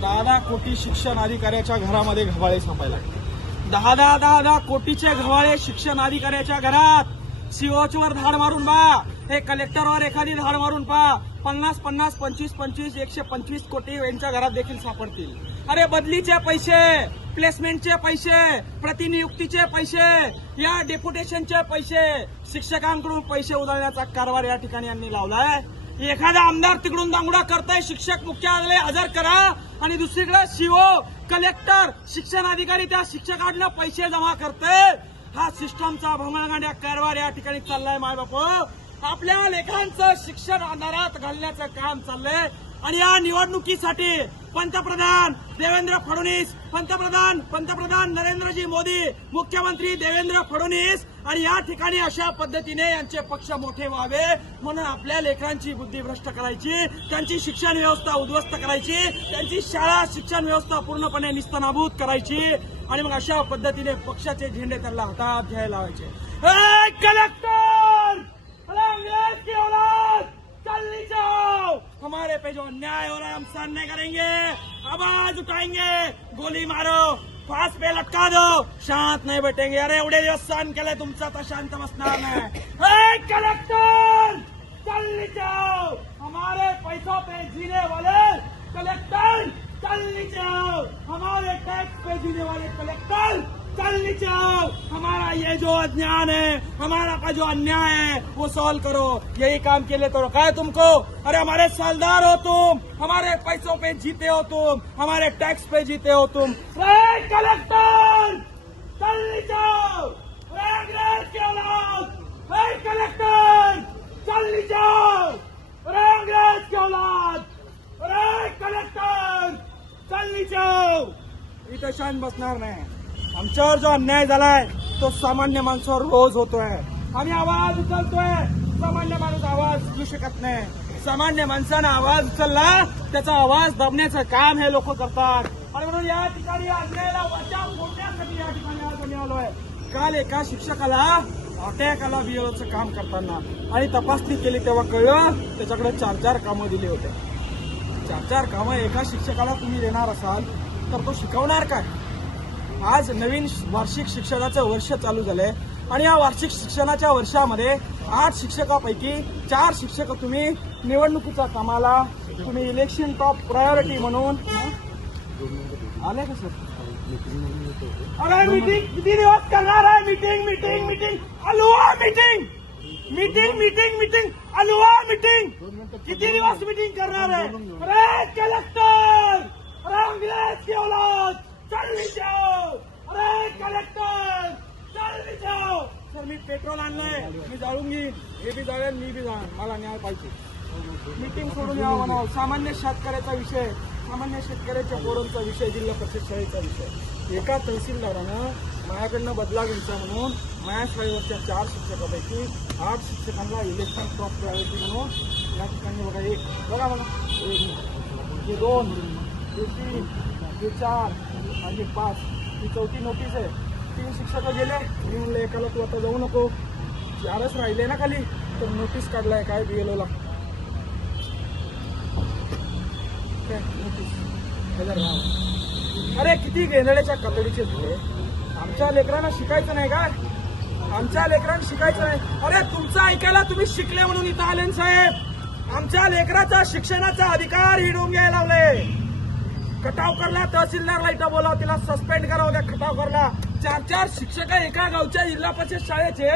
10 कोटी शिक्षण अधिकाऱ्याच्या घरामध्ये घवाळे सापडायला लागले. 10 कोटीचे घवाळे शिक्षण अधिकाऱ्याच्या घरात. सीओचवर धाड मारून पहा, हे कलेक्टरवर एखादी धाड मारून पहा. 50, 25, 125 कोटी यांच्या घरात देखील सापडतील. अरे बदलीचे पैसे, प्लेसमेंटचे पैसे, प्रतिनियुक्तीचे पैसे, या डेप्युटेशनचे पैसे, शिक्षकांकडून पैसे उधळण्याचा कारभार या ठिकाणी यांनी लावलाय. एखादा आमदार तिकडून दांगडा करताय, शिक्षक मुख्यालय हजर करा, आणि दुसरीकडे सीओ, कलेक्टर, शिक्षण अधिकारी त्या शिक्षकांना पैसे जमा करते. हा सिस्टमचा भमळगांड्या कारभार या ठिकाणी चाललाय. माय बापू, आपल्या लेकरांचं शिक्षण अंधारात घालण्याचं काम चाललंय. आणि या निवडणुकीसाठी पंतप्रधान देवेंद्र फडणवीस, पंतप्रधान नरेंद्रजी मोदी, मुख्यमंत्री देवेंद्र फडणवीस, आणि या ठिकाणी अशा पद्धतीने यांचे पक्ष मोठे व्हावे म्हणून आपल्या लेकरांची बुद्धी भ्रष्ट करायची, त्यांची शिक्षण व्यवस्था उद्ध्वस्त करायची, त्यांची शाळा शिक्षण व्यवस्था पूर्णपणे निस्तनाभूत करायची, आणि मग अशा पद्धतीने पक्षाचे झेंडे त्यांना हातात घ्यायला लावायचे. कलेक्टर, अंग्रेज की औलाद, चलनी जाओ, हमारे पे जो अन्याय हो रहा है हम सहन नहीं करेंगे, आवाज उठाएंगे, गोली मारो, फांस पे लटका दो, शांत नहीं बैठेंगे. अरे एवढे दिवस सहन केलंय तुमचं, तर शांत बसणार नाही. कलेक्टर, चलनी जाओ, हमारे पैसों पे जीने वाले कलेक्टर, चलनी जाओ, हमारे टैक्स पे जीने वाले कलेक्टर, चलनी जाओ, हमारा ये जो अज्ञान है, हमारा का जो अन्याय है वो सॉल्व करो. यही काम के लिए तो रखा है तुमको. अरे हमारे सालदार हो तुम, हमारे पैसों पे जीते हो तुम, हमारे टैक्स पे जीते हो तुम. कलेक्टर, चलनी जाओ, अंग्रेज की औलाद, कलेक्टर, चलनी जाओ, अंग्रेज की औलाद, कलेक्टर, चलनी जाओ. इथं शांत बसणार नाही. आमच्यावर जो अन्याय झालाय तो सामान्य माणसावर रोज होतोय. आम्ही आवाज उचलतोय. सामान्य माणूस आवाज उचलू शकत नाही. सामान्य माणसानं आवाज उचलला, त्याचा आवाज दाबण्याचं काम हे लोक करतात. आणि म्हणून या ठिकाणी अन्यायाला वाचा फोडण्यासाठी या ठिकाणी आज आम्ही आलोय. काल एका शिक्षकाला अटॅक आला बीएलओचं काम करताना, आणि तपासणी केली तेव्हा कळलं त्याच्याकडे 4 कामं दिली होते. 4 कामं एका शिक्षकाला तुम्ही देणार असाल तर तो शिकवणार काय? आज नवीन वार्षिक शिक्षणाचं वर्ष चालू झालंय, आणि या वार्षिक शिक्षणाच्या वर्षामध्ये 8 शिक्षकापैकी 4 शिक्षक तुम्ही निवडणुकीच्या कामाला, तुम्ही इलेक्शन टॉप प्रायोरिटी म्हणून आले का सर? अरे मीटिंग किती दिवस करणार आहे? मीटिंग अलुआ मीटिंग अलुआ मीटिंग किती दिवस मीटिंग करणार आहे? अरे कलेक्टर, अरे अंग्रेज की औलाद, चलनी जाओ, अरे कलेक्टर, चलनी जाओ. सर मी पेट्रोल आणलंय, मी जाळून घेईन, हे बी जाळेल, मी बी जाण, मला न्याय पाहिजे. मीटिंग सोडून यावं म्हणावं. सामान्य शेतकऱ्याचा विषय, सामान्य शेतकऱ्याच्या पोरांचा विषय, जिल्हा परिषद शाळेचा विषय. एका तहसीलदारानं माझ्याकडनं बदला घ्यायचा म्हणून माझ्या शाळेवरच्या 4 शिक्षकापैकी 8 शिक्षकांना इलेक्शन टॉप प्रायोरिटी म्हणून या ठिकाणी बघा, 1 बघा बघा, हे 2, हे 3, हे 4 आणि 5, ही 4थी नोटीस आहे. 3 शिक्षक गेले. मी म्हणलं एकाला तू आता जाऊ नको, 4च राहिले ना खाली, तर नोटीस काढलाय काय बीएलओला, नोटीस 1000 नाव. अरे किती गेंदड्याच्या कतडीचे झाले. आमच्या लेकरांना शिकायचं नाही काय? आमच्या लेकरांना शिकायचं नाही. अरे तुमचं ऐकायला तुम्ही शिकले म्हणून इथं आले साहेब. आमच्या लेकराचा शिक्षणाचा अधिकार हिडून घ्यायला लावले. खटावकरला तहसीलदारला इथं बोलाव, तिला सस्पेंड करावं त्या खटावकरला. 4 शिक्षक एका गावच्या जिल्हा परिषद शाळेचे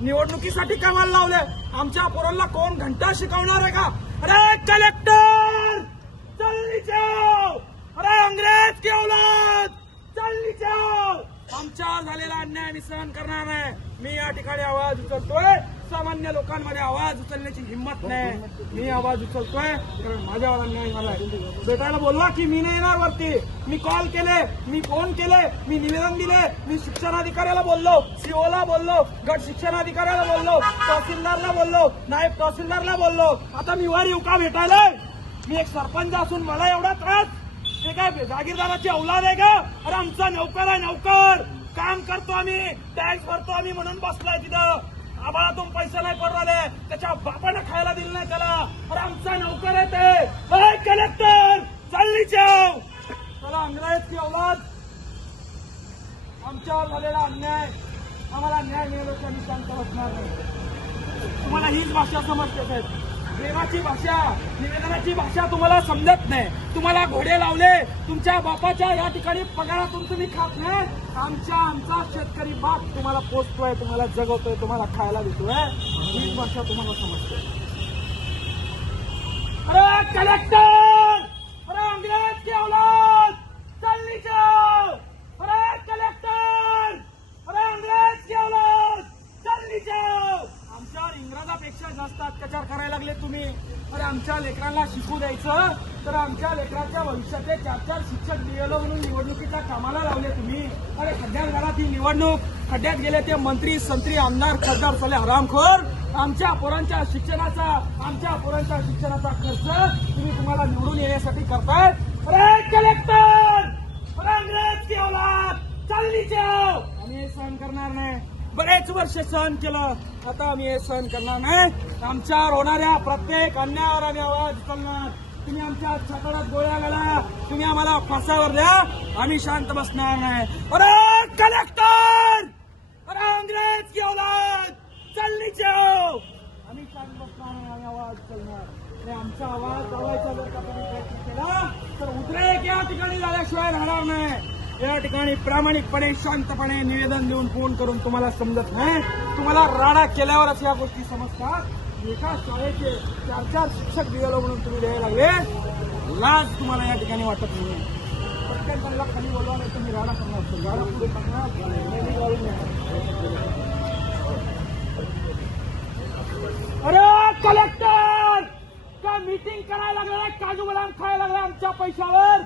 निवडणुकीसाठी कामाला लावले. आमच्या पोरांना कोण घंटा शिकवणार आहे का? अरे कलेक्टर, चलनी जाओ, अरे अंग्रेज की औलाद, चलनी जाओ. आमच्यावर झालेला अन्याय आम्ही सहन करणार नाही. मी या ठिकाणी आवाज उचलतोय. सामान्य लोकांमध्ये आवाज उचलण्याची हिंमत नाही. मी आवाज उचलतोय कारण माझ्यावर अन्याय झालाय. भेटायला बोलला की मी नाही येणार वरती. मी कॉल केले, मी फोन केले, मी निवेदन दिले, मी शिक्षणाधिकाऱ्याला बोललो, सीओला बोललो, गट शिक्षणाधिकाऱ्याला बोललो, तहसीलदारला बोललो, नायब तहसीलदारला बोललो. आता मी वर येऊ का भेटायला? मी एक सरपंच असून मला एवढा त्रास? हे काय जागीरदाराची औलाद आहे का? अरे आमचा नौकर आहे, नौकर. काम करतो आम्ही, टॅक्स भरतो आम्ही म्हणून बसलाय तिथं. आम्हाला पैसे नाही पडले, त्याच्या बापानं खायला दिलं नाही त्याला. अरे आमचा नौकर आहे ते. कलेक्टर, चलनी जाओ, अंग्रेज की औलाद, आमच्यावर झालेला अन्याय, आम्हाला न्याय मिळाल्याच्या आम्ही शांत बसणार नाही. तुम्हाला हीच भाषा समजते साहेब, प्रेमाची भाषा, निवेदनाची भाषा तुम्हाला समजत नाही. तुम्हाला घोडे लावले, तुमच्या बापाच्या या ठिकाणी पगारातून तुम्ही खात नाही. आमचा शेतकरी बाप तुम्हाला पोचतोय, तुम्हाला जगवतोय, तुम्हाला खायला देतोय, हीच भाषा तुम्हाला समजते. अरे कलेक्टर, अरे अंग्रेज की औलाद, चल नीचे. अरे कलेक्टर, अरे अंग्रेज की औलाद, चल नीचे. आमच्यावर इंग्रजापेक्षा जास्त अत्याचार करायला लागले तुम्ही. अरे आमच्या लेकरांना शिकू द्यायचं तर आमच्या लेकरांच्या भविष्याचे 4-4 शिक्षक दिलेलं म्हणून निवडणुकीच्या कामाला लावले तुम्ही. अरे खड्ड्यात घाला ती निवडणूक, खड्ड्यात गेले ते मंत्री, संत्री, आमदार, खासदार साले हरामखोर. आमच्या पोरांच्या शिक्षणाचा खर्च तुम्हाला निवडून येण्यासाठी करताय. अरे कलेक्टर, अरे अंग्रेज की औलाद, चल नीचे. आम्ही हे सहन करणार नाही. बरेच वर्ष सहन केलं, आता आम्ही हे सहन करणार नाही. आमच्यावर होणाऱ्या प्रत्येक अन्यायावर आम्ही आवाज उचलणार. तुम्ही आमच्या छाताडात गोळ्या घाला, तुम्ही आम्हाला फासावर द्या, आम्ही शांत बसणार नाही. अरे कलेक्टर, अरे अंग्रेज की औलाद, चल नीचे. आम्ही शांत बसणार नाही, आम्ही आवाज उचलणार. आमचा आवाज दाबायचा जर का तुम्ही प्रयत्न केला तर उद्रेक या ठिकाणी झाल्याशिवाय राहणार नाही. या ठिकाणी प्रामाणिकपणे, शांतपणे निवेदन देऊन फोन करून तुम्हाला समजत नाही. तुम्हाला राडा केल्यावरच या गोष्टी समजतात. एका शाळेचे 4-4 शिक्षक दिलेलं म्हणून तुम्ही द्यायला लागले, लाज तुम्हाला या ठिकाणी वाटत नाही. पटकन त्यांना खाली बोलवा, नाही तुम्ही राडा करणार, राडा पुढे करणार. अरे कलेक्टर, का मीटिंग करायला लागला, काजू बदाम खायला लागला आमच्या पैशावर.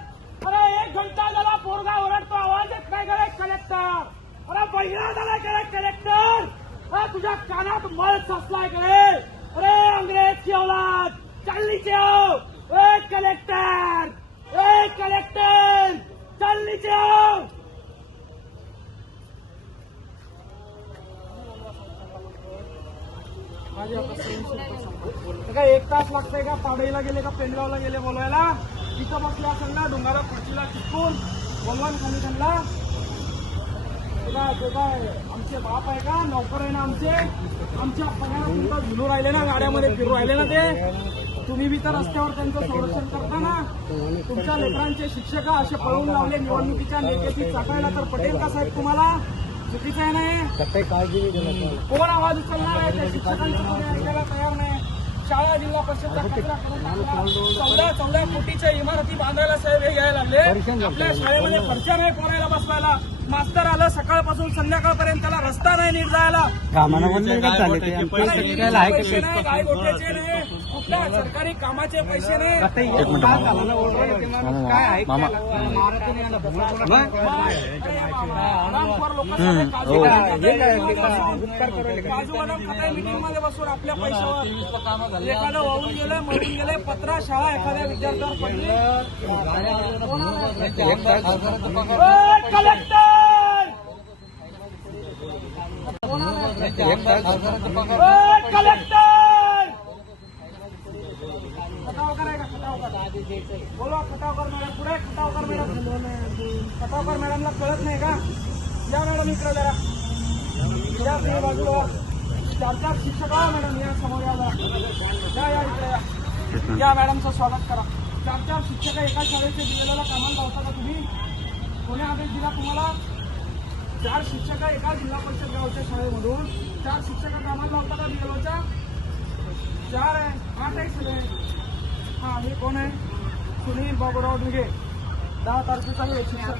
अरे 1 घंटा झाला पोरगा ओरडतो, आवाज येत नाही गेले कलेक्टर. अरे बहिरा झाला गेले कलेक्टर. तुझ्या कानात मळ साचलाय गेले. अरे अंग्रेज की औलाद, चल नीचे आओ. ए कलेक्टर, चल नीचे आओ. काय 1 तास लागतंय का? पाडळीला गेले का पेंडगावला गेले बोलायला? तिथं बसले असेल ना डोंगराला खुर्चीला चिटकून, बोलवा ना खाली त्यांना. काय आमचे बाप आहे का? नोकर आहे ना आमचे. आमच्या पगारात झुलू राहिले ना, गाड्यामध्ये फिरू राहिले ना ते. तुम्ही बी तर रस्त्यावर त्यांचं संरक्षण करता ना. तुमच्या लेकरांचे शिक्षक असे पळवून लावले निवडणुकीच्या नेत्याची चाकायला, तर पटेल का साहेब तुम्हाला? चुकीचं आहे नाही. कोण आवाज उचलणार आहे? त्या शिक्षकांचं कोणी ऐकायला तयार नाही. शाळा जिल्हा परिषदचा कचरा करून टाकला. 14 कोटीच्या इमारती बांधायला साहेब हे घ्यायला लागले. आपल्या शाळेमध्ये फरशा नाही पोरायला बसवायला. मास्तर आलं सकाळपासून संध्याकाळपर्यंत, त्याला रस्ता नाही नीट जायला. पैसे नाही, गाय गोठ्याचे नाही, कुठल्या सरकारी कामाचे पैसे नाही. काजू बदाम खाताय मीटिंग मध्ये बसून आपल्या पैशावर. एखादं वाहून गेलं, मरून गेले, 15 शाळा एखाद्या विद्यार्थ्यावर पडली. कलेक्टर, कलेक्टर, खटावकर आहे का? खटावकर बोलवा. खटावकर मॅडम पुढे. खटावकर मॅडम, खटावकर मॅडमला कळत नाही का? या मॅडम इकडे जरा या, तुम्ही बाजूला. 4-4 शिक्षक आहो मॅडम, या समोर या इकडे या. मॅडमचं स्वागत करा. 4-4 शिक्षक एका शाळेचे दिलेल्या कामाला लावता का तुम्ही? कोणी आदेश दिला तुम्हाला? 4 शिक्षक एका जिल्हा परिषद गावच्या शाळेमधून 4 शिक्षक कामाला लावता का बीएलओच्या? 4 आहे, 8 आहे सगळे. हा, हे कोण आहे? सुनील बाबूराव दुगे. 10 तारखेचा हे शिक्षक.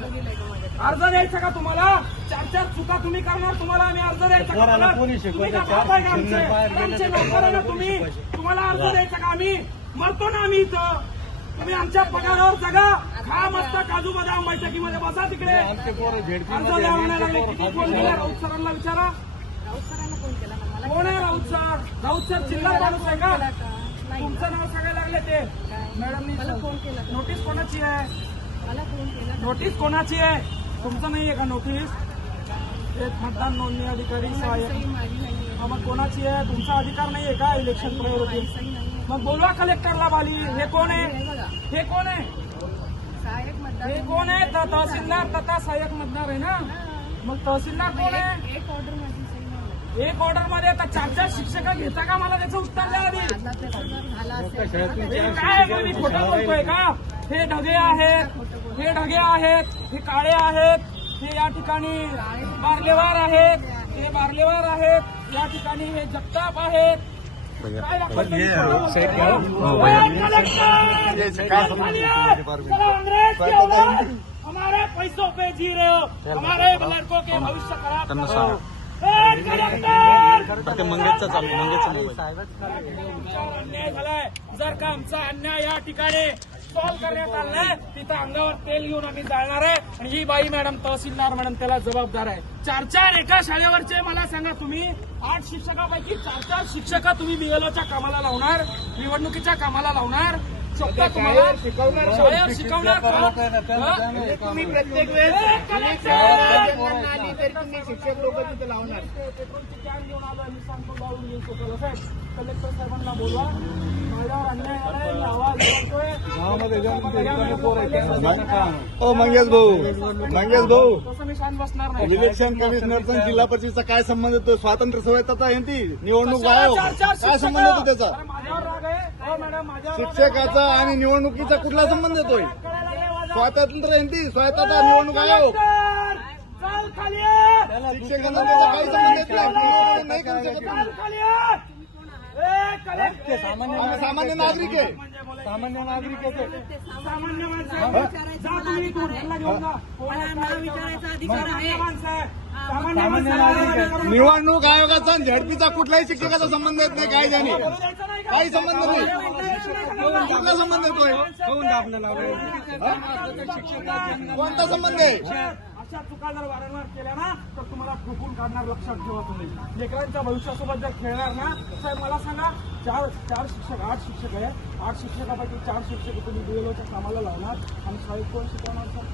अर्ज द्यायचा का तुम्हाला? 4-4 चुका तुम्ही करणार, तुम्हाला आम्ही अर्ज द्यायचा का? तुम्ही का बाप आहे का आमचे नोकर आहे ना तुम्ही? तुम्हाला अर्ज द्यायचा का? आम्ही मरतो ना आम्ही इथं. तुम्ही आमच्या पगारावर जगा, खा मस्त काजू बदाम, बैठकीमध्ये बसा तिकडे. अर्ज द्या म्हणायला लागले. किती फोन केला? राऊत सरांना विचारा. कोण आहे राऊत सर? राऊत सर जिल्हा माणूस आहे का? तुमचं नाव सांगायला लागले ते मॅडमनी. नोटीस कोणाची आहे? नोटीस कोणाची आहे? तुमचं नाही आहे का नोटीस? एक मतदान नोंदणी अधिकारी सहाय्यक. मग कोणाची आहे? तुमचा अधिकार नाही आहे का इलेक्शन प्रायोरिटी? मग बोलवा कलेक्टरला बाली. हे कोण आहे? हे कोण आहे? सहाय्यक मतदार हे कोण आहे? तहसीलदार तथा सहाय्यक मतदार आहे ना? मग तहसीलदार कोण आहे? एक ऑर्डर माझी सही नाही एक ऑर्डर मध्ये आता 4 शिक्षक घेता का? मला त्याचं उत्तर द्या आधी. आता त्याचं जर झालं असेल हे काय आहे? मी खोटं बोलतोय का? हे ढगे आहेत, हे ढगे आहेत, हे काळे आहेत, हे या ठिकाणी बारलेवार आहेत, हे बारलेवार आहेत, या ठिकाणी हे जगताप आहेत. काय लागतं तुम्ही खोटं बोलताय का? चला, अंग्रेज की औलाद, हमारे पैसों पे जी रहे हो, हमारे लड़कों के भविष्य खराब कर रहे हो. मंगेशचा चालू मंगेशचा मोबाईल आमच्यावर अन्याय झालाय. जर का आमचा अन्याय या ठिकाणी सॉल्व्ह करण्यात आलाय तिथं अंगावर तेल घेऊन आम्ही जाळणार आहे. आणि ही बाई मॅडम तहसीलदार मॅडम त्याला जबाबदार आहे. 4 एका शाळेवरचे मला सांगा, तुम्ही 8 शिक्षकापैकी 4 शिक्षक तुम्ही बीएलओच्या कामाला लावणार, निवडणुकीच्या कामाला लावणार. स्वतः तुम्हाला शाळेवर शिकवणार का? तुम्ही प्रत्येक वेळेस तुम्ही शिक्षक लोक तिथे लावणार. पेट्रोलची कॅन घेऊन आलो, मी सांगतो लावून येईल स्वतःला. साहेब, कलेक्टर साहेबांना बोलवा, माझ्यावर अन्याय झालाय, मी आवाज करतोय. ओ मंगेश भाऊ तसं मी शांत बसणार नाही. इलेक्शन कमिशनरचा जिल्हा परिषदचा काय संबंध येतो? स्वातंत्र्य संहिता आहे ती, निवडणूक आयोग काय संबंध येतो त्याचा? अरे माझ्यावर राग आहे. हो मॅडम, माझ्यावर राग आहे. शिक्षकाचा आणि निवडणुकीचा कुठला संबंध येतोय? कळायला लागलंय माझं. स्वातंत्र्य यांची स्वायत्ता निवडणूक आयोग चाल खाली ये. शिक्षकांना त्याचा काही संबंध येत नाही. नाही करू शकत चाल तुम्ही. खाली ये. ए, कलेक्टर. आम्ही सामान्य नागरिक आहे. सामान्य नागरिक आहे. सामान्य माणसं आहे. जा तुम्ही कोर्टाला घेऊन जा. मला नाव विचारायचा अधिकार आहे. सामान्य माणसं आहे. सामान्य माणसं आहे. निवडणूक आयोगाचा आणि झडपीचा कुठलाही शिक्षकाचा संबंध येत नाही. काही जाणी काही संबंध नाही. कुठला संबंध येतोय? कोणता संबंध आहे? अशा चुका जर वारंवार केल्या ना तर तुम्हाला ठोकून काढणार. लक्षात ठेवा तुम्ही. लेकरांच्या भविष्यासोबत जर खेळणार ना, साहेब मला सांगा, 4 शिक्षक 8 शिक्षक आहे. 8 शिक्षकापैकी 4 शिक्षक तुम्ही बीएलओच्या कामाला लावणार आणि शाळेत कोण शिकवणार सर?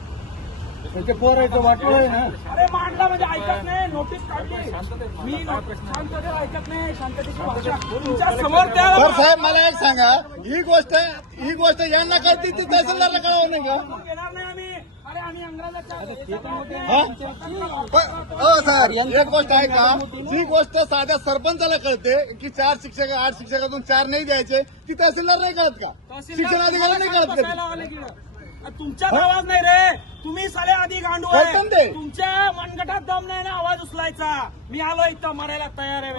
त्याचे पोरायचं वाटलं आहे ना. अरे मांडला म्हणजे ऐकत नाही. नोटीस काढली मी. शांततेत ऐकत नाही. शांततेची भाषा तुमच्या समोर तर त्या साहेब मला एक सांगा, ही गोष्ट यांना कळते ती तहसीलदारला कळवं नाही का? घेणार नाही आम्ही. अरे आम्ही इंग्रजाच्या सर एक गोष्ट आहे का? ही गोष्ट साध्या सरपंचाला कळते की 4 शिक्षक 8 शिक्षकातून 4 नाही द्यायचे, ती तहसीलदार नाही कळत का? शिक्षण अधिकारी नाही कळत का? तुमच्यात आवाज नाही रे. तुम्ही साले आधी गांडू कळतं आहे. ते. तुमच्या मनगटात दम नाही ना आवाज उचलायचा. मी आलो इथं मरायला तयार आहे.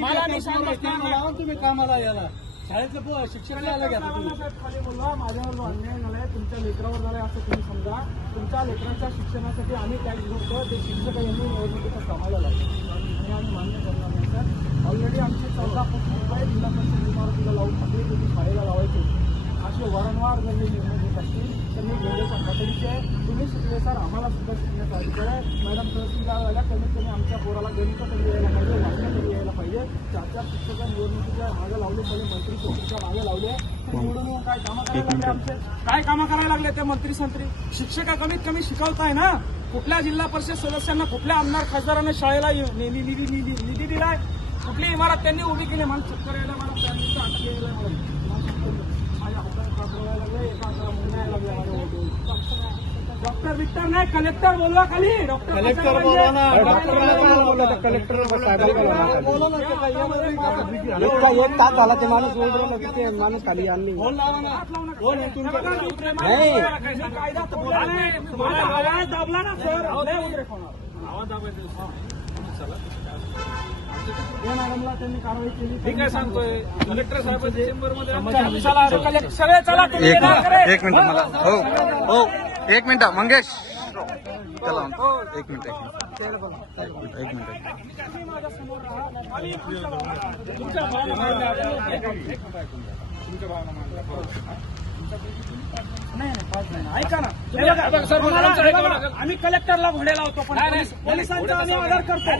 मला निशाण बसणार नाही. तुम्ही कामाला याला शाळेतलं शिक्षकाला घ्या तुम्ही. खाली बोलवा, माझ्यावर जो अन्याय झालाय, तुमच्या लेकरावर झालाय असं तुम्ही समजा. तुमच्या लेकरांच्या शिक्षणासाठी आम्ही टॅक्स भरतो. ते शिक्षक यांनी निवडणुकीच्या कामाला लावले आणि आम्ही मान्य करणार नाही सर. ऑलरेडी आमचे 14 कोटी रुपये जिल्हा परिषद इमारतीला लावून टाकले. तुम्ही शाळेला लावायचे. असे वारंवार जर हे निर्णय घेत असतील तर मी गेल्याच्या तातडीचे आहे. तुम्ही शिकले सर, आम्हाला सुद्धा शिकण्याचा अधिकार आहे. मॅडम तहसीलदार व्हायला कमीत कमी आमच्या पोराला गणित तरी यायला पाहिजे, वाचन तरी यायला पाहिजे. 4 शिक्षक निवडणुकीच्या मागे लावले, पहिले मंत्री संत्रीच्या मागे लावले. ते निवडून येऊन काय कामं करायला लागले आमचे? काय कामं करायला लागले ते मंत्री संत्री? शिक्षक कमीत कमी शिकवताय ना. कुठल्या जिल्हा परिषद सदस्यांना, कुठल्या आमदार खासदारांना शाळेला निधी दिलाय? कुठली इमारत त्यांनी उभी केली? मला चक्कर यायला, मला त्यांनी अटक यायला, माझ्या हातात कापडायला लागले. एका हाताला मुंग्या यायला लागल्या माझ्या ओढून. डॉक्टर विक्टर नाही, कलेक्टर बोलवा खाली. डॉक्टर बोलवा ना. कलेक्टर एक तास झाला ते माणूस बोलतो ते माणूस खाली आणली. कायदा तर बोला नाही. तुम्हाला आवाज दाबला ना सर. आवाज दाबायचा. मॅडमला त्यांनी कारवाई केली. ठीक आहे, सांगतोय कलेक्टर साहेबांच्या चेंबरमध्ये चला. एक मिनिट मला हो 1 मिनिट मंगेश चला 1 मिनिट ऐका ना. आम्ही कलेक्टरला घोडे लावतो, पण पोलिसांचा आम्ही आदर करतो.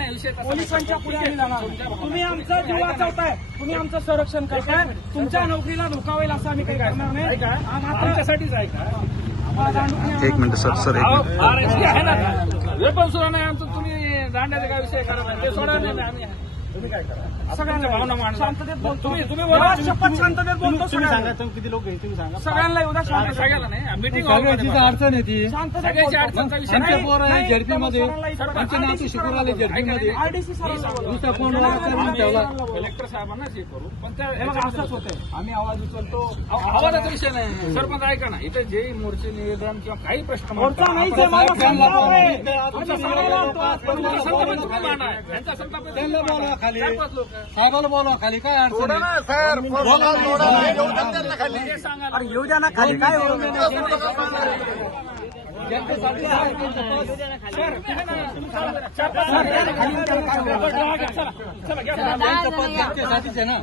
पोलिसांच्या पुढे आम्ही जाणार. तुम्ही आमचं जीव वाचवताय, तुम्ही आमचं संरक्षण करताय. तुमच्या नोकरीला धोका होईल असं आम्ही काही करणार नाही. आमच्यासाठीच आहे का? 1 मिनिट सर वेपन सुद्धा नाही आमचं. तुम्ही दांड्याचा काय विषय करा ते सोडा नाही. आम्ही तुम्ही काय करा. सगळ्यांना भावना मांडा. शांततेत बोलतो. तुम्ही बोला. देवा शपथ शांततेत बोलतो तुम्ही सांगा सगळ्यांना. तुम्ही किती लोक आहे तुम्ही सांगा सगळ्यांना एवढ्या शांततेत सगळ्याला नाही मीटिंग सगळ्याचीच अडचण आहे ती शांततेत सगळ्याची बोलतो. अडचणचा विषय आमच्या नाही. पोरं आहे नाही, झेडपीमध्ये सरांना इथं आमचे नातू RDC शिकवले झेडपीमध्ये RDC सरांना बोलवा. दुसऱ्या कोणाला करून ठेवला कलेक्टर साहेबांनाच हे करू पण त्या हे बघा असंच होतंय. आम्ही आवाज उचलतो. आवाजाचा विषय नाही सरपंच ऐका ना इथे जे मोर्चे निवेदन किंवा काही प्रश्न मोर्चा मांडतात, नाहीच आहे, आपण- माझा संताप आहे. तुमचा सगळ्यांना तुमचा संताप तुम्ही मांडा. यांचा संताप आहे. त्यांना बोलवा खाली 4-5 लोक साहेबाला बोलवा खाली काय अडचण थोडं आहे? ना सर बोला थोडं नाही येऊ शकतात ना खाली ते सांगा अरे येऊ द्या ना खाली काय होईल? त्यांचं पद त्यांच्यासाठीच आहे ना.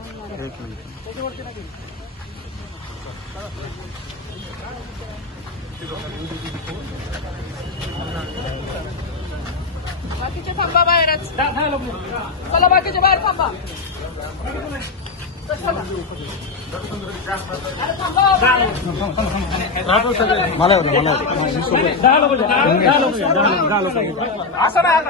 बाकीचे थांबा बाहेरच चला बाकीचे बाहेर थांबा असं नाही.